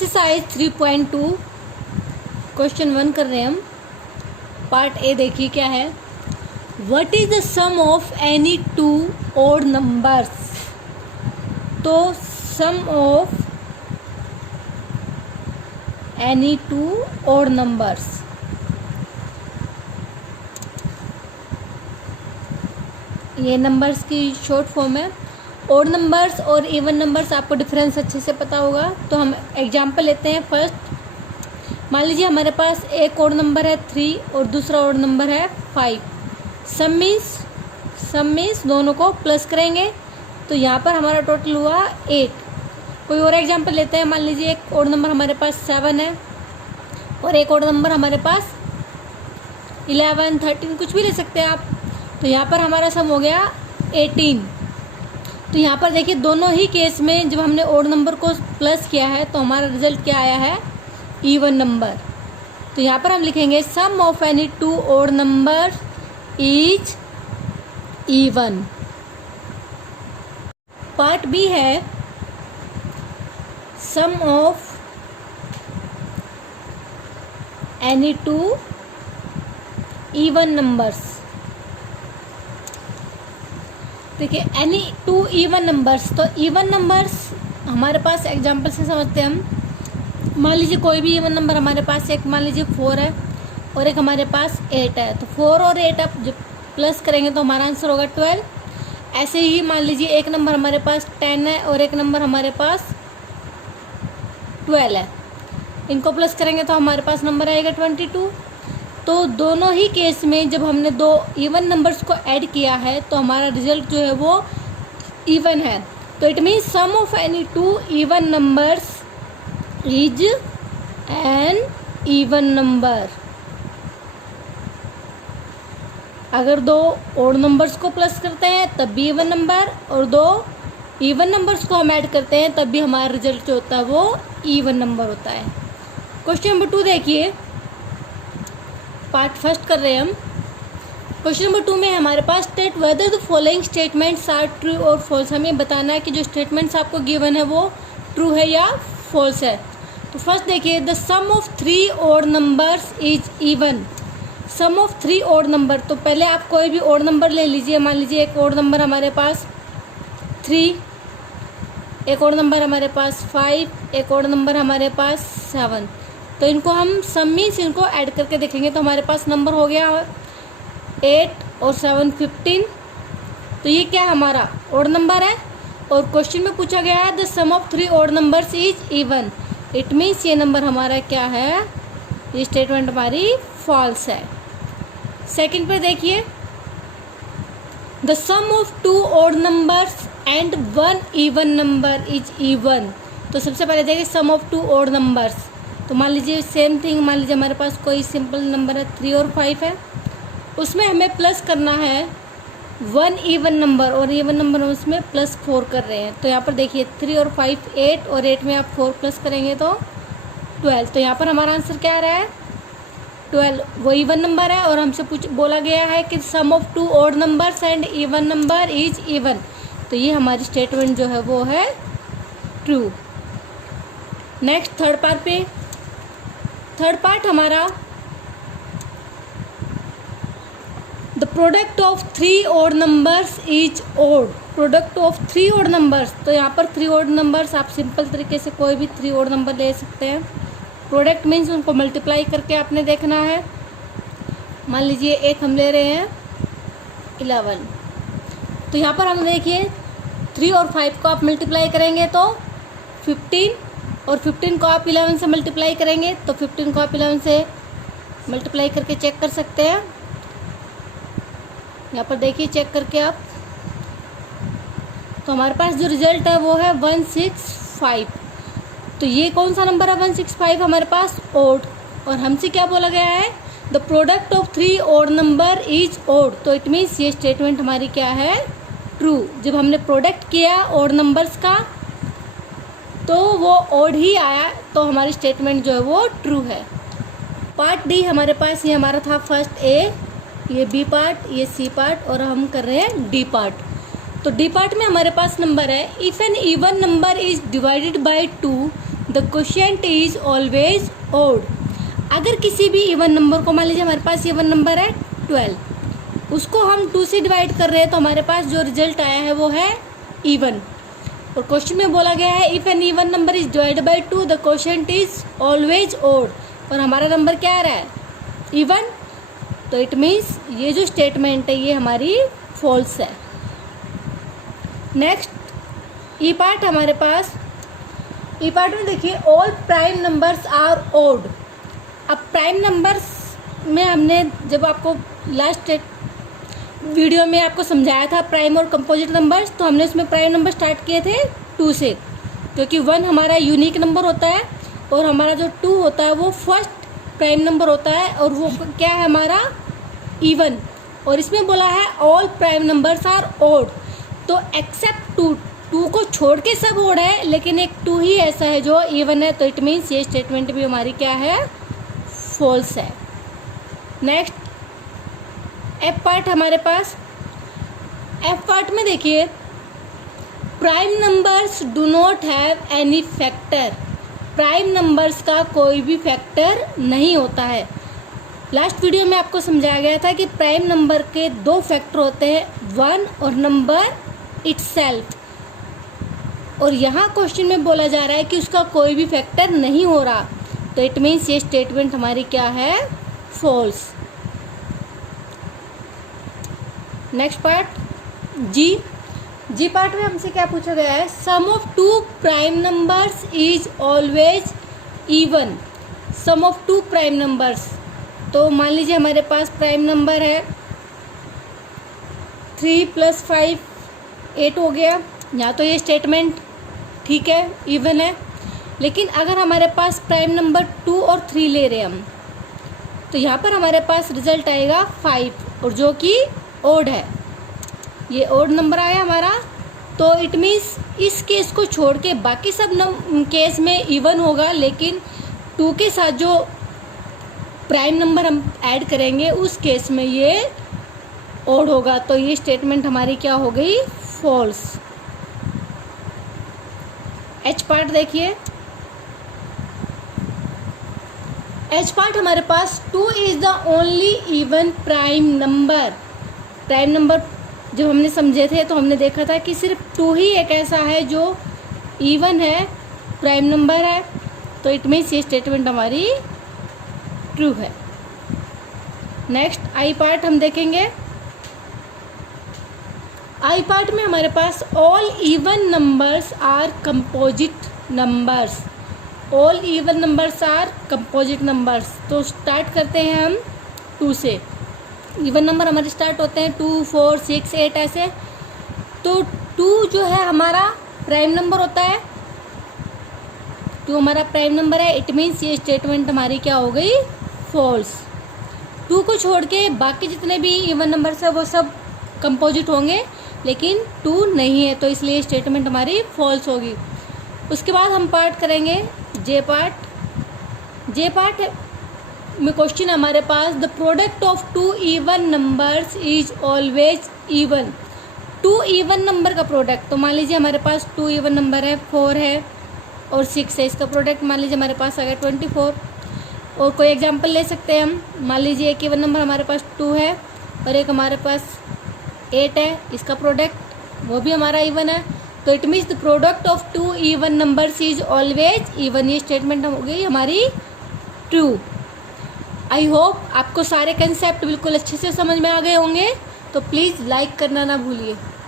Exercise 3.2 question 1 कर रहे हैं हम। पार्ट ए देखिए क्या है। What is the sum of any two odd numbers. तो sum of any two odd numbers, ये नंबर्स की शॉर्ट फॉर्म है। ओड नंबर्स और इवन नंबर्स आपको डिफरेंस अच्छे से पता होगा। तो हम एग्जांपल लेते हैं। फर्स्ट मान लीजिए हमारे पास एक ओड नंबर है 3 और दूसरा ओड नंबर है 5। सम मीन्स दोनों को प्लस करेंगे तो यहाँ पर हमारा टोटल हुआ 8। कोई और एग्जांपल लेते हैं। मान लीजिए एक ओड नंबर हमारे पास 7 है और एक ओड नंबर हमारे पास 11, 13 कुछ भी ले सकते हैं आप। तो यहाँ पर हमारा सम हो गया 18। तो यहाँ पर देखिए दोनों ही केस में जब हमने ओड नंबर को प्लस किया है तो हमारा रिजल्ट क्या आया है, इवन नंबर। तो यहाँ पर हम लिखेंगे sum of any two odd number is even. Part B है sum of any two even numbers. देखिए एनी टू इवन नंबर्स, तो इवन नंबर्स हमारे पास एग्जांपल से समझते हैं हम। मान लीजिए कोई भी इवन नंबर हमारे पास, एक मान लीजिए 4 है और एक हमारे पास 8 है। तो 4 और 8 आप जब प्लस करेंगे तो हमारा आंसर होगा 12। ऐसे ही मान लीजिए एक नंबर हमारे पास 10 है और एक नंबर हमारे पास 12 है। इनको प्लस करेंगे तो हमारे पास नंबर आएगा 22। तो दोनों ही केस में जब हमने दो इवन नंबर्स को ऐड किया है तो हमारा रिजल्ट जो है वो इवन है। तो it means sum of any two even numbers is an even number. अगर दो ओड नंबर्स को प्लस करते हैं तब भी इवन नंबर, और दो इवन नंबर्स को हम ऐड करते हैं तब भी हमारा रिजल्ट जो होता है वो इवन नंबर होता है। क्वेश्चन नंबर 2 देखिए, पार्ट फर्स्ट कर रहे हैं हम। क्वेश्चन नंबर 2 में हमारे पास state whether the following statements are true और फॉल्स। हमें बताना है कि जो स्टेटमेंट्स आपको गिवन है वो ट्रू है या फॉल्स है। तो फर्स्ट देखिए, the sum of 3 odd numbers is even. Sum of 3 odd number, तो पहले आप कोई भी ओड नंबर ले लीजिए। मान लीजिए एक ओड नंबर हमारे पास 3, एक ओड नंबर हमारे पास 5, एक ओड नंबर हमारे पास 7। तो इनको हम सम मीन्स इनको ऐड करके देखेंगे तो हमारे पास नंबर हो गया 8 और 7 15। तो ये क्या हमारा ओड नंबर है और क्वेश्चन में पूछा गया है the sum of 3 odd numbers is even. It means ये नंबर हमारा क्या है, ये स्टेटमेंट हमारी फॉल्स है। सेकंड पे देखिए, the sum of 2 odd numbers and 1 even number is even. तो सबसे पहले देखिए सम ऑफ 2 ओड नंबर्स, तो मान लीजिए सेम थिंग। मान लीजिए हमारे पास कोई सिंपल नंबर है 3 और 5 है, उसमें हमें प्लस करना है 1 इवन नंबर, और इवन नंबर हम उसमें +4 कर रहे हैं। तो यहाँ पर देखिए 3 और 5 8 और 8 में आप 4 प्लस करेंगे तो 12। तो यहाँ पर हमारा आंसर क्या आ रहा है 12। वो इवन नंबर है और हमसे बोला गया है कि sum of 2 odd numbers and even number is even. तो ये हमारी स्टेटमेंट जो है वो है ट्रू। नेक्स्ट थर्ड पार्ट पे, थर्ड पार्ट हमारा the product of 3 odd numbers is odd. Product of 3 odd numbers, तो यहाँ पर 3 ओड नंबर्स आप सिंपल तरीके से कोई भी 3 ओड नंबर ले सकते हैं। प्रोडक्ट मीन्स उनको मल्टीप्लाई करके आपने देखना है। मान लीजिए एक हम ले रहे हैं 11, तो यहाँ पर हम देखिए 3 और 5 को आप मल्टीप्लाई करेंगे तो 15, और 15 को आप 11 से मल्टीप्लाई करेंगे तो 15 को आप 11 से मल्टीप्लाई करके चेक कर सकते हैं। यहाँ पर देखिए चेक करके आप, तो हमारे पास जो रिजल्ट है वो है 165। तो ये कौन सा नंबर है 165 हमारे पास ओड, और हमसे क्या बोला गया है the product of 3 odd number is odd. तो इट मीन्स ये स्टेटमेंट हमारी क्या है ट्रू। जब हमने प्रोडक्ट किया ओड नंबर्स का तो वो ओड ही आया, तो हमारी स्टेटमेंट जो है वो ट्रू है। पार्ट डी हमारे पास, ये हमारा था फर्स्ट ए, ये बी पार्ट, ये सी पार्ट, और हम कर रहे हैं डी पार्ट। तो डी पार्ट में हमारे पास नंबर है if an even number is divided by 2 the the quotient is always odd. अगर किसी भी इवन नंबर को, मान लीजिए हमारे पास इवन नंबर है 12, उसको हम 2 से डिवाइड कर रहे हैं तो हमारे पास जो रिजल्ट आया है वो है इवन। और क्वेश्चन में बोला गया है if an even number is divided by 2 the quotient is always odd. और हमारा नंबर क्या आ रहा है? इवन। तो इट मीन्स ये जो स्टेटमेंट है ये हमारी फॉल्स है। नेक्स्ट ई पार्ट हमारे पास, ई पार्ट में देखिए all prime numbers are odd. अब प्राइम नंबर्स में हमने जब आपको लास्ट वीडियो में आपको समझाया था प्राइम और कंपोजिट नंबर्स, तो हमने उसमें प्राइम नंबर स्टार्ट किए थे 2 से, क्योंकि 1 हमारा यूनिक नंबर होता है और हमारा जो 2 होता है वो फर्स्ट प्राइम नंबर होता है और वो क्या है हमारा? इवन। और इसमें बोला है all prime numbers are odd, तो एक्सेप्ट 2 को छोड़ के सब ओड है, लेकिन एक 2 ही ऐसा है जो इवन है। तो इट मीन्स ये स्टेटमेंट भी हमारी क्या है? फॉल्स है। नेक्स्ट एफ पार्ट हमारे पास, एफ पार्ट में देखिए prime numbers do not have any factor. Prime numbers का कोई भी फैक्टर नहीं होता है। लास्ट वीडियो में आपको समझाया गया था कि प्राइम नंबर के 2 फैक्टर होते हैं, 1 और नंबर इटसेल्फ। और यहाँ क्वेश्चन में बोला जा रहा है कि उसका कोई भी फैक्टर नहीं हो रहा, तो इट मीन्स ये स्टेटमेंट हमारी क्या है? False. Next part G part में हमसे क्या पूछा गया है? Sum of 2 prime numbers is always even. Sum of 2 prime numbers, तो मान लीजिए हमारे पास प्राइम नंबर है 3 + 5 8 हो गया। यहाँ तो ये स्टेटमेंट ठीक है, इवन है। लेकिन अगर हमारे पास प्राइम नंबर 2 और 3 ले रहे हैं हम, तो यहाँ पर हमारे पास रिजल्ट आएगा 5, और जो कि ओड है, ये ओड नंबर आया हमारा। तो इट मीन्स इस केस को छोड़ के बाकी सब केस में इवन होगा, लेकिन 2 के साथ जो प्राइम नंबर हम ऐड करेंगे उस केस में ये ओड होगा। तो ये स्टेटमेंट हमारी क्या हो गई? फॉल्स। एच पार्ट देखिए, एच पार्ट हमारे पास 2 is the only even prime number. Prime number जब हमने समझे थे तो हमने देखा था कि सिर्फ 2 ही एक ऐसा है जो इवन है, प्राइम नंबर है। तो इट मीन्स ये स्टेटमेंट हमारी ट्रू है। नेक्स्ट आई पार्ट हम देखेंगे। आई पार्ट में हमारे पास all even numbers are composite numbers. All even numbers are composite numbers. तो स्टार्ट करते हैं हम 2 से। इवन नंबर हमारे स्टार्ट होते हैं 2, 4, 6, 8 ऐसे। तो 2 जो है हमारा प्राइम नंबर होता है, 2 हमारा प्राइम नंबर है। इट मीन्स ये स्टेटमेंट हमारी क्या हो गई? फॉल्स। 2 को छोड़ के बाकी जितने भी इवन नंबर्स है वो सब कंपोजिट होंगे, लेकिन 2 नहीं है, तो इसलिए स्टेटमेंट हमारी फॉल्स होगी। उसके बाद हम पार्ट करेंगे जे पार्ट। जे पार्ट में क्वेश्चन हमारे पास the product of 2 even numbers is always even. 2 even number का प्रोडक्ट, तो मान लीजिए हमारे पास 2 इवन नंबर है, 4 है और 6 है। इसका प्रोडक्ट मान लीजिए हमारे पास आ गया 24। और कोई एग्जांपल ले सकते हैं हम, मान लीजिए एक इवन नंबर हमारे पास 2 है और एक हमारे पास 8 है, इसका प्रोडक्ट वो भी हमारा इवन है। तो it means the product of 2 even numbers is always even. ये स्टेटमेंट हो गई हमारी ट्रू। आई होप आपको सारे कंसेप्ट बिल्कुल अच्छे से समझ में आ गए होंगे, तो प्लीज़ लाइक करना ना भूलिए।